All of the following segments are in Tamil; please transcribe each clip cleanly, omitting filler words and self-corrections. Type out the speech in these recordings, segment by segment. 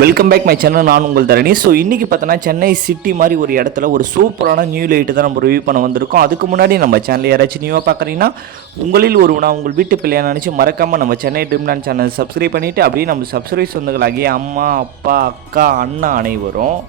Welcome back my channel. நான் உங்கள் தரணி. ஸோ இன்றைக்கி பார்த்தோன்னா சென்னை சிட்டி மாதிரி ஒரு இடத்துல ஒரு சூப்பரான நியூ லைட்டு தான் நம்ம ரிவ்யூ பண்ண வந்திருக்கோம். அதுக்கு முன்னாடி நம்ம சேனல் யாராச்சும் நியூவாக பார்க்குறீங்கன்னா உங்களில் ஒருவனா உங்கள் வீட்டு பிள்ளையா நினச்சி மறக்காமல் நம்ம சென்னை ட்ரீம்லேண்ட் சேனல் சப்ஸ்கிரைப் பண்ணிவிட்டு அப்படியே நம்ம சப்ஸ்கிரைப் சொந்தங்களாகிய அம்மா, அப்பா, அக்கா, அண்ணா அனைவரும்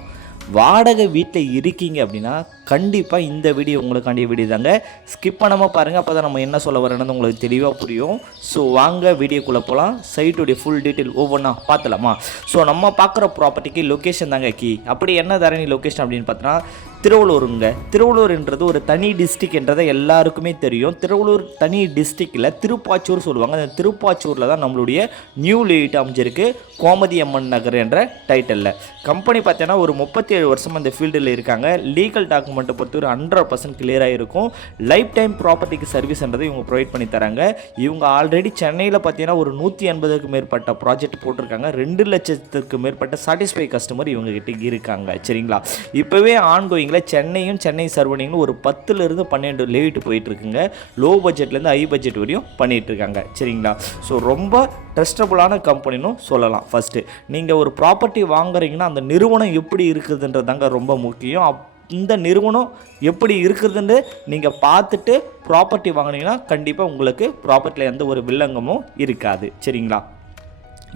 வாடகை வீட்டில் இருக்கீங்க அப்படின்னா கண்டிப்பாக இந்த வீடியோ உங்களுக்காண்டிய வீடியோ தாங்க. ஸ்கிப் பண்ணாமல் பாருங்கள், அப்போ தான் நம்ம என்ன சொல்ல வரேன்னு உங்களுக்கு தெளிவாக புரியும். ஸோ வாங்க வீடியோக்குள்ளே போகலாம். சைட்டுடைய ஃபுல் டீட்டெயில் ஒவ்வொன்றா பார்த்துலாமா? ஸோ நம்ம பார்க்குற ப்ராப்பர்ட்டிக்கு லொக்கேஷன் தாங்க கீ. அப்படி என்ன தரணி லொக்கேஷன் அப்படின்னு பார்த்தோன்னா திருவள்ளூருங்க. திருவள்ளூர்ன்றது ஒரு தனி டிஸ்ட்ரிக் என்றதை எல்லாருக்குமே தெரியும். திருவள்ளூர் தனி டிஸ்ட்ரிக்டில் திருப்பாச்சூர் சொல்லுவாங்க. அந்த திருப்பாச்சூரில் தான் நம்மளுடைய நியூ லைட் அமைஞ்சிருக்கு, கோமதி அம்மன் நகர் என்ற டைட்டிலில். கம்பெனி பார்த்தீங்கன்னா ஒரு 37 வருஷம் அந்த ஃபீல்டில் இருக்காங்க. லீகல் டாக்குமெண்ட்டை பொறுத்த ஒரு 100% கிளியராக இருக்கும். லைஃப் டைம் ப்ராப்பர்ட்டிக்கு சர்வீஸ்ன்றதை இவங்க ப்ரொவைட் பண்ணி தராங்க. இவங்க ஆல்ரெடி சென்னையில் பார்த்தீங்கன்னா ஒரு 180க்கு மேற்பட்ட ப்ராஜெக்ட் போட்டிருக்காங்க. 2 லட்சத்துக்கு மேற்பட்ட சாட்டிஸ்ஃபை கஸ்டமர் இவங்க கிட்ட இருக்காங்க. சரிங்களா? இப்போவே ஆன்கோயிங் சென்னையும் சென்னை சரௌண்டிங்கில் ஒரு 10லிருந்து 12 லேட் போயிட்டு இருக்குங்க. லோ பட்ஜெட்லேருந்து ஹை பட்ஜெட் வரையும் பண்ணிட்டு இருக்காங்க. சரிங்களா? ஸோ ரொம்ப ட்ரஸ்டபுளான கம்பெனின்னு சொல்லலாம். ஃபஸ்ட்டு நீங்கள் ஒரு ப்ராப்பர்ட்டி வாங்குறீங்கன்னா அந்த நிறுவனம் எப்படி இருக்குதுன்றதாங்க ரொம்ப முக்கியம். இந்த நிறுவனம் எப்படி இருக்குதுன்னு நீங்கள் பார்த்துட்டு ப்ராப்பர்ட்டி வாங்கினீங்கன்னா கண்டிப்பாக உங்களுக்கு ப்ராப்பர்ட்டியில் எந்த ஒரு வில்லங்கமும் இருக்காது. சரிங்களா?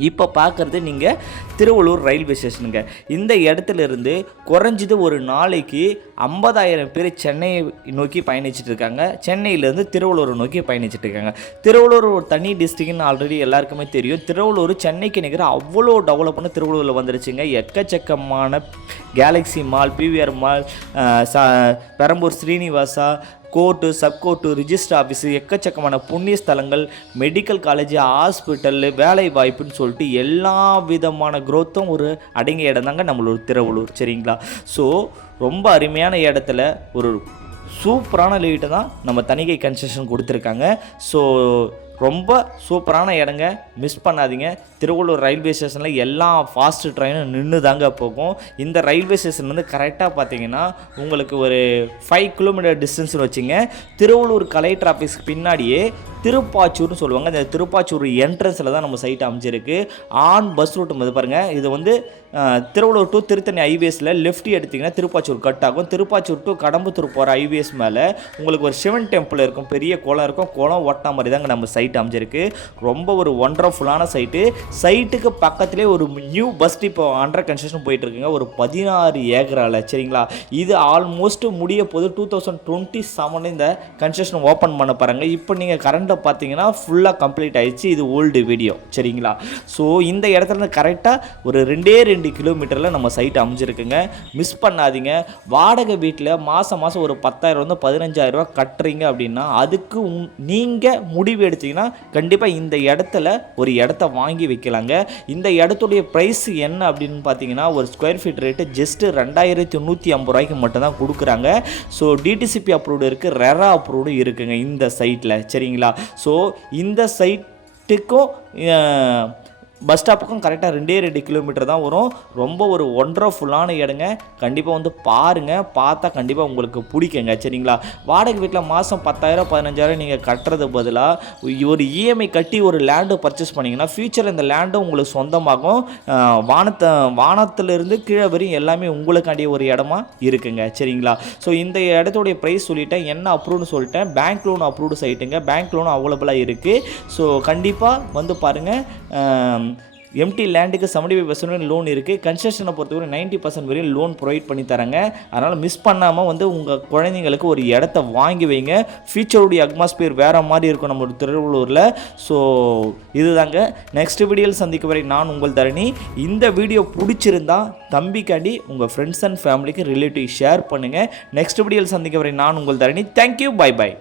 இப்போ பார்க்குறது நீங்கள் திருவள்ளூர் ரயில்வே ஸ்டேஷனுங்க. இந்த இடத்துல இருந்து குறைஞ்சது ஒரு நாளைக்கு 50,000 பேர் சென்னையை நோக்கி பயணிச்சுட்டு இருக்காங்க. சென்னையிலேருந்து திருவள்ளூரை நோக்கி பயணிச்சுட்டு இருக்காங்க. திருவள்ளூர் ஒரு தனி டிஸ்ட்ரிக்ட்னு ஆல்ரெடி எல்லாருக்குமே தெரியும். திருவள்ளூர் சென்னைக்கு நிகர அவ்வளோ டெவலப் பண்ண திருவள்ளூரில் வந்துருச்சுங்க. எக்கச்சக்கமான galaxy mall, PVR mall, Perambur Srinivasa, court, sub court, register office, எக்கச்சக்கமான புண்ணிய ஸ்தலங்கள், மெடிக்கல் காலேஜ், ஹாஸ்பிட்டல், வேலை வாய்ப்புன்னு சொல்லிட்டு எல்லா விதமான க்ரோத்தும் ஒரு அடங்கிய இடம் தாங்க நம்மளோட திருவள்ளூர். சரிங்களா? ஸோ ரொம்ப அருமையான இடத்துல ஒரு சூப்பரான லைட்டை தான் நம்ம தணிகை கன்ஸ்ட்ரக்ஷன் கொடுத்துருக்காங்க. ஸோ ரொம்ப சூப்பரான இடங்க, மிஸ் பண்ணாதீங்க. திருவள்ளூர் ரயில்வே ஸ்டேஷனில் எல்லா ஃபாஸ்ட் ட்ரெயினும் நின்று தாங்க போகும். இந்த ரயில்வே ஸ்டேஷன் வந்து கரெக்டாக பார்த்தீங்கன்னா உங்களுக்கு ஒரு 5 கிலோமீட்டர் டிஸ்டன்ஸ்னு வச்சுங்க. திருவள்ளூர் கலெக்டர் ஆஃபீஸ்க்கு பின்னாடியே திருப்பாச்சூர்னு சொல்லுவாங்க. இந்த திருப்பாச்சூர் என்ட்ரன்ஸில் தான் நம்ம சைட் அமைஞ்சிருக்கு. ஆன் பஸ் ரூட் வந்து பாருங்கள். இது வந்து திருவள்ளூர் டு திருத்தணி ஹைவேஸில் லெஃப்ட் எடுத்திங்கன்னா திருப்பாச்சூர் கட் ஆகும். திருப்பாச்சூர் டு கடம்பத்தூர் போகிற ஹைவேஸ் மேலே உங்களுக்கு ஒரு சிவன் டெம்பிள் இருக்கும், பெரிய குளம் இருக்கும். குளம் ஒட்டின மாதிரி தாங்க நம்ம சைட் அமைஞ்சிருக்கு. ரொம்ப ஒரு ஒண்டர்ஃபுல்லான சைட்டு. சைட்டுக்கு பக்கத்திலே ஒரு நியூ பஸ் இப்போ அண்டர் கன்ஸ்ட்ரக்ஷன் போயிட்டுருக்குங்க, ஒரு 16 ஏக்கரால். சரிங்களா? இது ஆல்மோஸ்ட் முடிய போது 2027 இந்த கன்ஸ்ட்ரக்ஷன் ஓப்பன் பண்ண பாருங்க. இப்போ நீங்கள் கரண்ட்டில் பார்த்தீங்கன்னா ஃபுல்லாக கம்ப்ளீட் ஆயிடுச்சு. இது ஓல்டு வீடியோ. சரிங்களா? ஸோ இந்த இடத்துல கரெக்டாக ஒரு 2 கிலோமீட்டரில் நம்ம சைட் அமைஞ்சிருக்குங்க. மிஸ் பண்ணாதீங்க. வாடகை வீட்டில் மாதம் ஒரு 10,000 15,000 கட்டுறீங்க அப்படின்னா அதுக்கு நீங்கள் முடிவு எடுத்தீங்கன்னா கண்டிப்பாக இந்த இடத்துல ஒரு இடத்த வாங்கி வைக்கலாங்க. இந்த இடத்துடைய ப்ரைஸ் என்ன அப்படின்னு பார்த்தீங்கன்னா ஒரு ஸ்கொயர் ஃபீட் ரேட்டு ஜஸ்ட்டு 2,150 ரூபாய்க்கு மட்டும்தான் கொடுக்குறாங்க. ஸோ டிடிசிபி அப்ரூவ்டு இருக்குது, ரெரா அப்ரூவ்டு இருக்குங்க இந்த சைட்டில். சரிங்களா? ஸோ இந்த சைட்டுக்கும் பஸ் ஸ்டாப்புக்கும் கரெக்டாக 2 கிலோமீட்டர் தான் வரும். ரொம்ப ஒரு ஒண்டர்ஃபுல்லான இடங்க. கண்டிப்பாக வந்து பாருங்கள், பார்த்தா கண்டிப்பாக உங்களுக்கு பிடிக்குங்க. சரிங்களா? வாடகை வீட்டில் மாதம் 10,000 15,000 நீங்கள் கட்டுறது பதிலாக ஒரு இஎம்ஐ கட்டி ஒரு லேண்டு பர்ச்சேஸ் பண்ணிங்கன்னா ஃப்யூச்சரில் இந்த லேண்டும் உங்களுக்கு சொந்தமாகும். வானத்திலிருந்து கீழே வரையும் எல்லாமே உங்களுக்காண்டிய ஒரு இடமா இருக்குங்க. சரிங்களா? ஸோ இந்த இடத்துடைய ப்ரைஸ் சொல்லிட்டேன், என்ன அப்ரூவ்னு சொல்லிட்டேன். பேங்க் லோன் அப்ரூவ்டு சைட்டுங்க. பேங்க் லோன் அவைலபிளாக இருக்குது. ஸோ கண்டிப்பாக வந்து பாருங்கள். எம்டி லேண்டுக்கு 75% லோன் இருக்குது. கன்ஸ்ட்ரக்ஷனை பொறுத்தவரை 90% வரையும் லோன் ப்ரொவைட் பண்ணி தராங்க. அதனால் மிஸ் பண்ணாமல் வந்து உங்கள் குழந்தைங்களுக்கு ஒரு இடத்த வாங்கி வைங்க. ஃபியூச்சருடைய அட்மாஸ்பியர் வேறு மாதிரி இருக்கும் நம்ம திருவள்ளூரில். ஸோ இதுதாங்க. நெக்ஸ்ட் வீடியோவில் சந்திக்க வரை நான் உங்கள் தரணி. இந்த வீடியோ பிடிச்சிருந்தா தம்பிக்காண்டி உங்கள் ஃப்ரெண்ட்ஸ் அண்ட் ஃபேமிலிக்கு ரிலேட்டிவ் ஷேர் பண்ணுங்கள். நெக்ஸ்ட் வீடியோவில் சந்திக்க வரை நான் உங்கள் தரணி. தேங்க்யூ. By by.